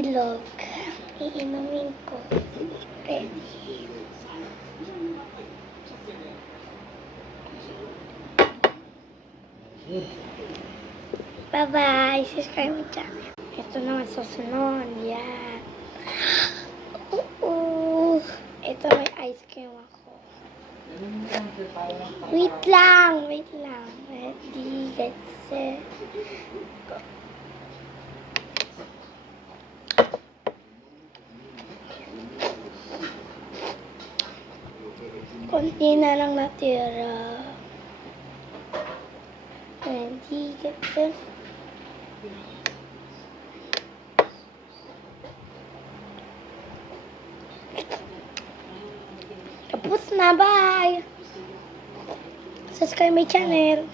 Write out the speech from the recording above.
bilog. Iinumin ko. Ready. Bye-bye. Subscribe my channel. Ito naman susunod. Yan. Ito may ice cream ako. Wait lang. Ready, get set, go. Konti na lang natira. Ready, get set. Tapos na, bye! Subscribe my channel.